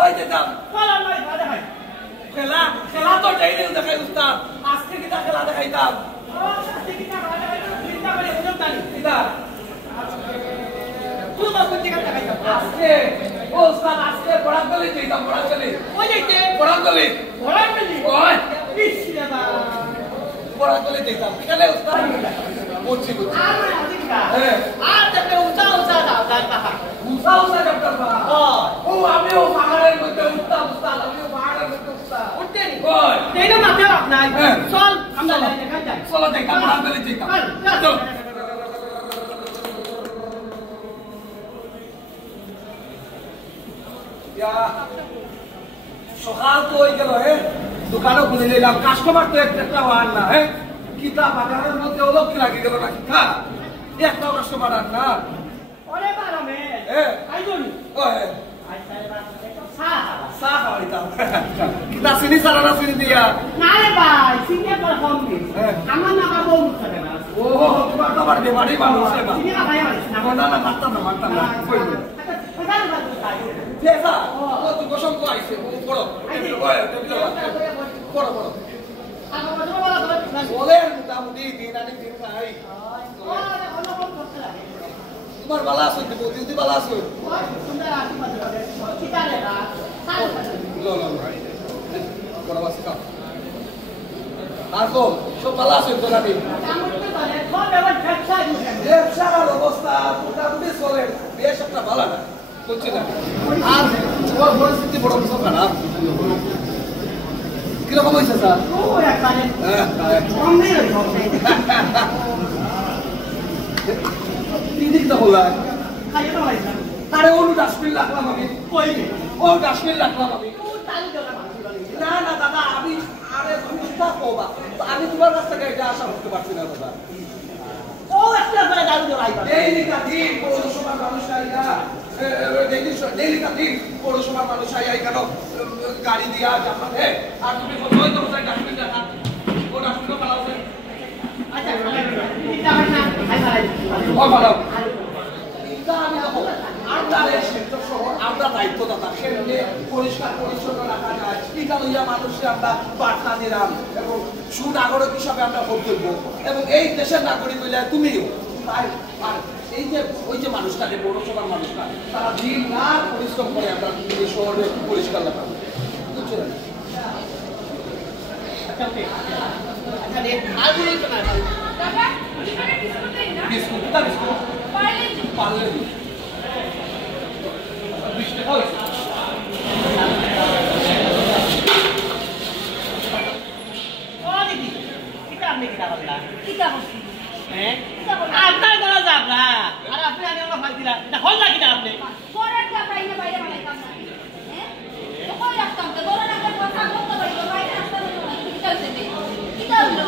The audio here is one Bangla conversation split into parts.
হয় যেতাম চলো নয় ভালো হয় খেলা খেলা তো ডেইলি দেখাই উস্তাদ আজকে কিটা খেলা দেখাইতাম আজকে কি না ভালো হয় চিন্তা করে বুঝুন তাই কিটা পুরো কোন দিকে দেখাইতাম আজকে ও উস্তাদ আজকে বড়াকলি যেতাম বড়াকলি ওই যাইতে বড়াকলি ওই বিশিয়া বা বড়াকলি যেতাম কেন উস্তাদ বুঝছি হ্যাঁ আর দেখে উঁচা উঁচা দাও দাও পাহা উষা উষা ডাক্তার বা ও আমিও পাহাড়ের মধ্যে উঠতাম উস্তাদ আমিও পাহাড়ের মধ্যে উঠতাম উঠতে নি ওই এইটা মাথা আপনার চল আমরা দেখাই যাই চলো যেতাম বড়াকলি যেতাম চলো সকাল তো হয়ে গেল দোকানও খুলে নিলাম কাস্টমার তো একটা আর না কিতা বাজারের মধ্যে অলক্ষী লাগিয়ে গেল না কিতা একটাও কাস্টমার আর না ওরে বারামে আইজনি চা খাওয়াইতাম কিতা চিনি চালা না চিনি দিয়া না রে ভাই চিনি পর কম দিন আমার না আমার বউ মুখে না ও তোমার তো আবার বেমারি মানুষ চিনি না ভাই আমার না না মারতাম না কই Yes, ও তো গোসম কো আইছে পড়ো পড়ো পড়ো বলে মোটামুটি দিন আনি দিন খাই তোমার বালা আছে বৌদি বালা আছে পড়ো বাসি কাপ আর তো সব বালা আছে তো নাকি ব্যবসার অবস্থা মোটামুটি চলে বেশ একটা ভালো না করছি না আর তোমার পরিস্থিতি বড় কিছু খারাপ কিরকম হয়েছে স্যার তিন দিকটা বললাম আরে ওর ডাস্টবিন রাখলাম আমি ও ডাস্টবিন রাখলাম আমি না না দাদা আমি আরে তুমি পাবা আমি তোমার কাছ থেকে এটা আশা করতে পারছি না দাদা ও একটা করে দাদু জড়াইবা ডেইলি কাটিং পৌরসভার মানুষ আইয়া ডেইলি কাটিং পৌরসভার মানুষ আইয়া কেন গাড়ি দিয়া জামাতে আর তুমি কোথায় তো কোথায় ডাস্টবিন রাখা ও ডাস্টবিন পালাও আচ্ছা এটা না আই ভাই ও ভালো এটা আমি দেখো আপনাদের সেক্টর সহ আমরা দায়িত্ব দাতা সেখানে পরিষ্কার পরিচ্ছন্ন রাখা যায় এটা লইয়া মানুষকে আমরা বার্তা দিলাম এবং সুনাগরিক হিসাবে আমরা কর্তব্য এবং এই দেশের নাগরিক হইলে তুমিও আর এই যে ওই যে মানুষটা যে পৌরসভার মানুষটা তারা দিন রাত পরিশ্রম করে আমরা এই শহরে পরিষ্কার রাখা বুঝছেন আচ্ছা দেখ আর বলি তো না দাদা এখানে বিস্কুট দেই না বিস্কুট তা বিস্কুট পারলে 20 টাকা হইছে ও দিদি এটা আপনি কি বললা কি করছি হ্যাঁ আপনার গলা যাবলা আর আপনি আগে ওলা ফাল দিলা এটা হল লাগি না আপনি পরের চাপড়াই না বাইরে বানাইতাম না হ্যাঁ তো কই রাখতাম তো বড় রাখার কথা বলতে পারি তো বাইরে রাখতাম না কি করতে কি করলো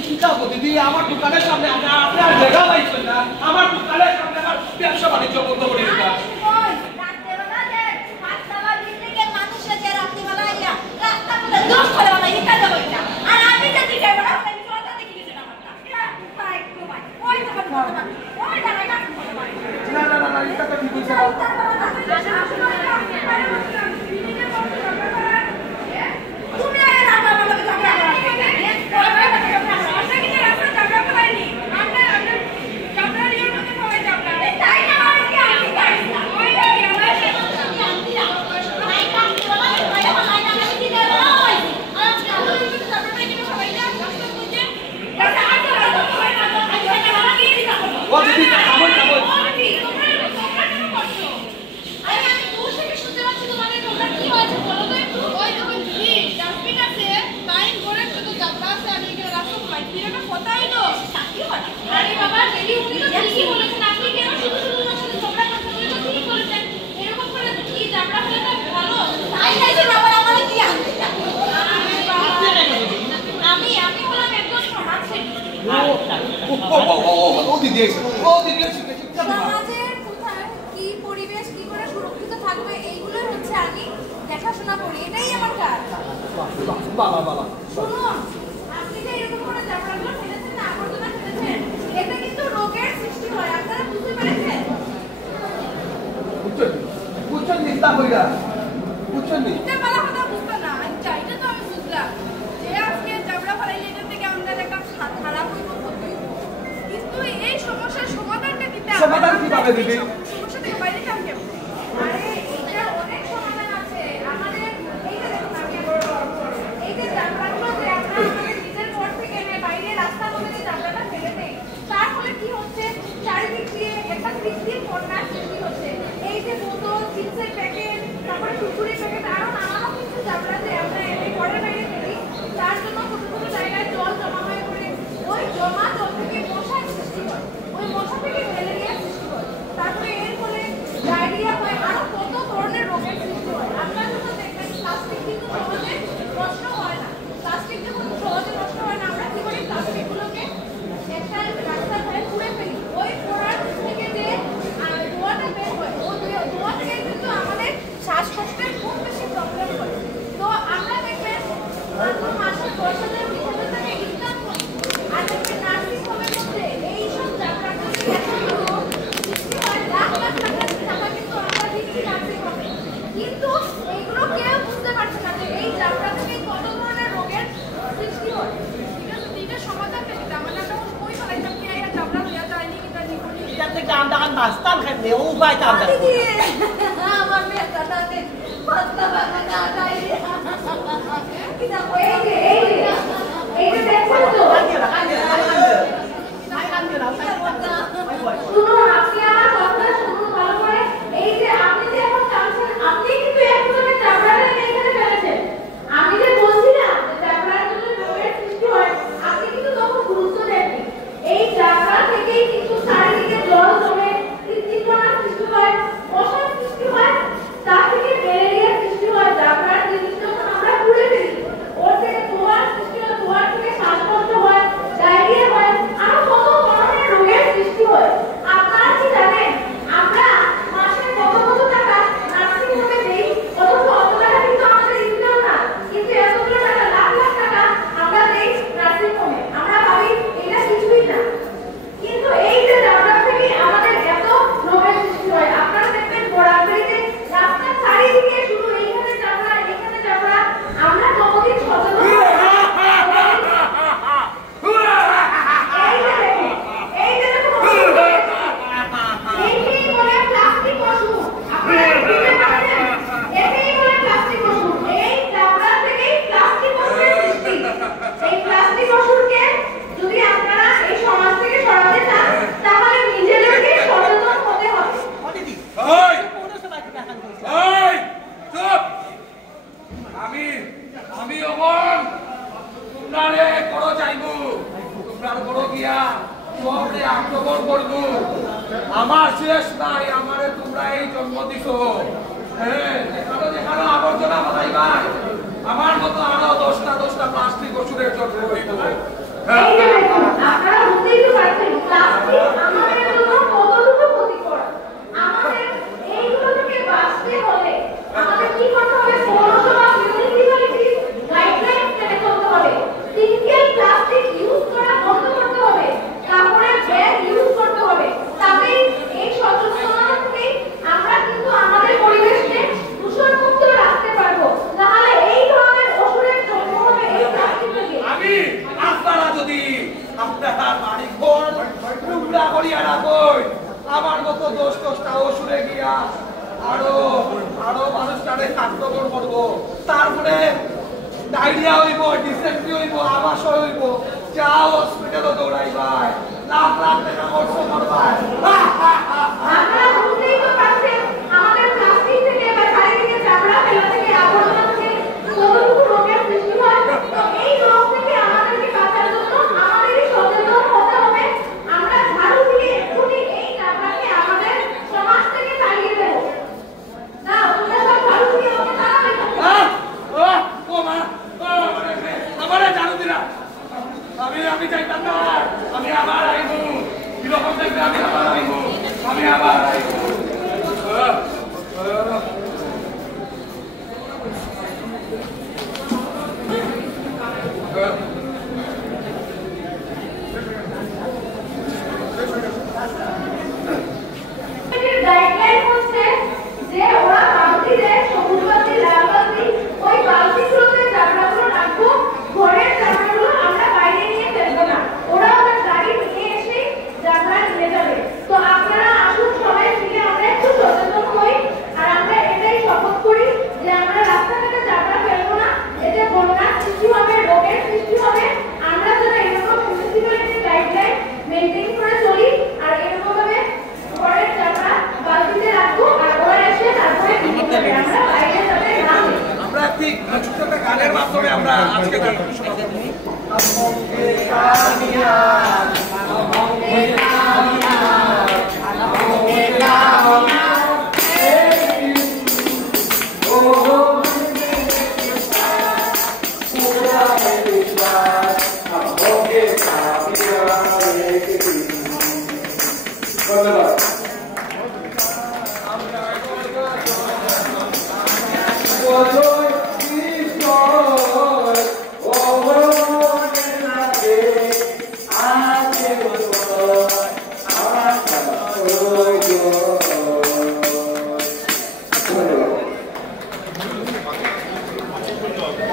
কি কাজ দিদি আমার দোকানের সামনে আপনি আর জায়গা পাইছেন না আমার দোকানের সামনে আমার ব্যবসা বাণিজ্য বন্ধ করে দিতা রাত্রেবেলা যে হাততলা দিকে মানুষের যে রাত্রিবেলা আইয়া রাস্তা মধ্যে দোষ করে বানাই এটা দেবো এটা আর আমি যে দিকে বড় আমি কথা দেখি গেছে না তাই তো ভাই ওই তো কথা ওই দাঁড়াই না না এটা তো ঠিক হইছে তুমি আয়া না আমার লগে ঝগড়া তাই না আর কি আমি পারি না ওই ও দিদি কামড় সমাজের কোথায় কি পরিবেশ কি করে সুরক্ষিত থাকবে এইগুলোই হচ্ছে আমি দেখাশোনা করি এটাই আমার কাজ শুনুন আপনি যে এরকম করে ঝগড়াগুলো ফেলেছেন না আবর্জনা ফেলেছেন এতে কিন্তু রোগের সৃষ্টি হয় আপনারা বুঝতে পেরেছেন বুঝছেন চিন্তা কইরা বুঝছেন নি এটা বলা কথা বুঝতে না আচ্ছা এটা তো আমি বুঝলাম যে আজকে জাবরা ফলাইলে এটা থেকে আমাদের একটা খারাপ হইব কিন্তু এই সমস্যার সমাধানটা কি সমাধান কিভাবে দিবি সমস্যা থেকে বাইরে যান কেন আরে এটা অনেক সমাধান আছে আমাদের এইটা দেখুন আমি এই যে জাবরাগুলো যে আমরা আমাদের নিজের ঘর থেকে এনে বাইরে রাস্তার মধ্যে যে জাবরাটা ফেলে দেই তার ফলে কি হচ্ছে চারিদিক দিয়ে একটা কৃত্রিম বন্যার সৃষ্টি হচ্ছে এই যে বোতল চিপসের প্যাকেট তারপরে কুকুরের প্যাকেট আরো নানান কিছু জাবরা যে আমরা এনে ঘরের বাইরে ফেলি তার জন্য ছোট ছোট জায়গায় জল জমা হয়ে পড়ে ওই জমা জল থেকে মশার সৃষ্টি হয় ওই মশা থেকে ম্যালেরিয়া সৃষ্টি হয় তারপরে এর ফলে ডায়রিয়া হয় আরো কত ধরনের রোগের সৃষ্টি হয় আপনারা যখন দেখবেন প্লাস্টিক কিন্তু সহজে নষ্ট হয় না প্লাস্টিক যখন সহজে নষ্ট হয় না আমরা কি করি প্লাস্টিকগুলোকে একটা রাস্তার ধারে পুড়ে ফেলি ওই পোড়ার থেকে যে ধোঁয়াটা বের হয় ওই ধোঁয়া থেকে কিন্তু আমাদের শ্বাসকষ্টের খুব বেশি প্রবলেম হয় তো আমরা দেখবেন মাসে 10,000 20,000 টাকা ইনকাম করি আর দেখবেন নার্সিং হোমের মধ্যে এইসব জায়গাগুলো সৃষ্টি হয় লাখ লাখ টাকা কিন্তু আমরা দিচ্ছি নার্সিং হোমে কিন্তু এইগুলো কেউ বুঝতে পারছে না যে এই জায়গা থেকে কত ধরনের রোগের সৃষ্টি হয় এটা সমাধানটা কি মানে আমরা ওই ফলাইতাম কি এটা জাবরা হইয়া যায়নি কিটা নি করি এটা থেকে আমরা বাস্তাম খেতে ও উপায় কাম না আমার মেয়ে দাদাকে বাস্তা বানানা নাই কিটা এই যে দেখো তো শুনুন আপনি আমার কথা শুনুন ভালো করে এই যে আপনি যে এখন চাচ্ছেন আপনি কিন্তু একজনের জাবরাটা এখানে ফেলেছেন আমি যে বলছিলাম যে জাবরার জন্য রোগের সৃষ্টি হয় আপনি কিন্তু তখন গুরুত্ব দেননি এই জাবরা থেকেই কিন্তু চারিদিকে জল জমে কৃত্রিমতা সৃষ্টি হয় মশার সৃষ্টি হয় তার থেকে ম্যালেরিয়া সৃষ্টি হয় জাবরার জিনিস যখন আমরা পুড়ে ফেলি ওর থেকে ধোঁয়ার সৃষ্টি হয় ধোঁয়ার থেকে শ্বাসকষ্ট হয় ডায়রিয়া হয় আরো কত ধরনের রোগের সৃষ্টি হয় আপনারা কি জানেন আমরা মাসে কত কত টাকা নার্সিং হোমে দেই অথচ অত টাকা কিন্তু আমাদের ইনকাম না কিন্তু এতগুলো টাকা লাখ লাখ টাকা আমরা দেই নার্সিং হোমে আমরা ভাবি এটা কিছুই না কিন্তু এই যে জাবরা থেকে আমাদের এত রোগের সৃষ্টি হয় আপনারা দেখবেন বড়াবাড়িতে রাস্তার চারিদিকে শুধু এইখানে জাবরা আমরা কতদিন সচেতন আমি অমন তোমরা করো যাইবো তোমরা বড় গিয়া সবরে আক্রমণ করবো আমার শেষ নাই আমারে তোমরা এই জন্ম দিছো হ্যাঁ যেখানে আবর্জনা বানাইবা আমার মতো আরো 10টা প্লাস্টিক ওষুধের জন্ম হইব আপনারা বুঝতেই তো পারছেন প্লাস্টিক আমাদের জন্য কতটুকু ক্ষতিকর আমাদের এইগুলো থেকে বাঁচতে হলে আমাদের কি করতে হবে পৌরসভা মিউনিসিপ্যালিটি গাইডলাইন মেনে চলতে হবে সিঙ্গেল প্লাস্টিক ইউজ করা বন্ধ করতে হবে তারপরে ব্যাগ ইউজ করতে হবে তবেই এই সচেতনতা থেকে আমরা কিন্তু আমাদের পরিবেশকে দূষণমুক্ত রাখতে পারবো তাহলে এই ধরনের ওষুধের জন্ম হবে এই প্লাস্টিক থেকে আমি আপনারা যদি আপনার বাড়ি ঘর টুকরা করিয়া রাখুন আমার মতো 10টা ওষুধে গিয়া আরো মানুষটারে আক্রমণ করবো তারপরে ডায়রিয়া হইব ডিসেন্ট্রি হইব আবাস হইব যা হসপিটালও দৌড়াইবাই লাখ লাখ টাকা খরচ করবাই আপনারা বুঝতেই তো পারছেন আমাদের প্লাস্টিক থেকে বা চারিদিকে জাবরা ফেলা থেকে আবর্জনা থেকে কতটুকু রোগের সৃষ্টি হয় তো এই রোগ থেকে আমাদেরকে বাঁচার জন্য আমাদেরই সচেতন হতে হবে আমরা ঝাড়ু দিয়ে এক্ষুনি এই জাবরাকে আমাদের সমাজ থেকে তাড়িয়ে দেব না তোমরা সব ঝাড়ু দিয়ে ওকে তাড়াবে আমারে জানো দিলা আমি চাইতাম না আমি আবার আইবো কিরকম দেখবে আমি আবার আইবো আজকে সমাজের